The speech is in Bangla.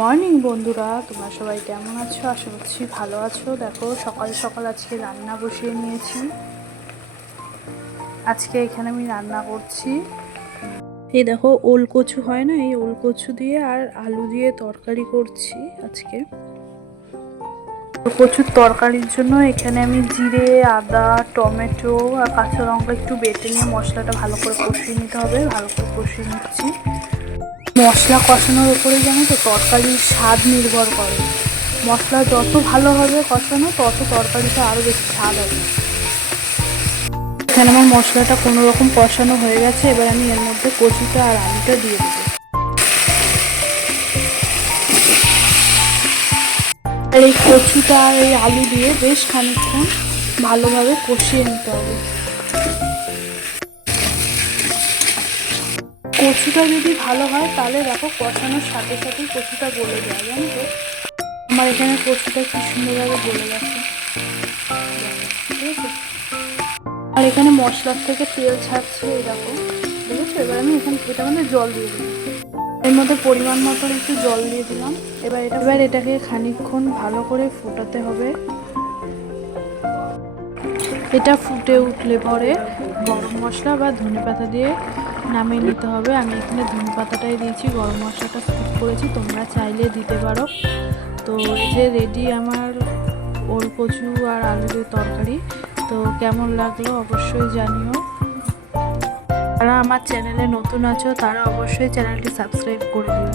মর্নিং বন্ধুরা, তোমরা সবাই কেমন আছো? আশা করছি ভালো আছো। দেখো সকাল সকাল আজকে রান্না বসিয়ে নিয়েছি। আজকে এখানে আমি রান্না করছি, এই দেখো ওল কচু হয় না, এই ওল কচু দিয়ে আর আলু দিয়ে তরকারি করছি আজকে। কচুর তরকারির জন্য এখানে আমি জিরে, আদা, টমেটো আর কাঁচা লঙ্কা একটু বেটে নিয়ে মশলাটা ভালো করে কষিয়ে নিতে হবে। ভালো করে কষিয়ে নিচ্ছি। মশলা কষানোর উপরে জানো তো তরকারির স্বাদ নির্ভর করে। মশলা যত ভালো হবে কষানো, তত তরকারিটা আরও বেশি স্বাদ হবে। এখানে আমার মশলাটা কোনো রকম কষানো হয়ে গেছে। এবার আমি এর মধ্যে কচুটা আর আলুটা দিয়ে দেবো। আর এই কচুটা আর এই আলু দিয়ে বেশ খানিকক্ষণ ভালোভাবে কষিয়ে নিতে হবে। কচুটা যদি ভালো হয় তাহলে দেখো কষানোর সাথে সাথেই কচুটা গলে যায়, জানো তো। আমার এখানে কচুটা কি সুন্দরভাবে গলে গেছে, ঠিক আছে। আর এখানে মশলার থেকে তেল ছাড়ছে, এই দেখো, দেখেছো। এবার আমি এটার মধ্যে জল দিয়ে দিলাম। এর মধ্যে পরিমাণ মতো একটু জল দিয়ে দিলাম। এবার এটাকে খানিকক্ষণ ভালো করে ফোটাতে হবে। এটা ফুটে উঠলে পরে গরম মশলা বা ধনেপাতা দিয়ে নামিয়ে নিতে হবে। আমি এখানে ধনেপাতাটাই দিয়েছি, গরম মশলাটা স্কিপ করেছি, তোমরা চাইলে দিতে পারো। তো এই যে রেডি আমার ওল কচু আর আলুর তরকারি। তো কেমন লাগলো অবশ্যই জানিও। যারা আমার চ্যানেলে নতুন আছো তারা অবশ্যই চ্যানেলটি সাবস্ক্রাইব করে দিও।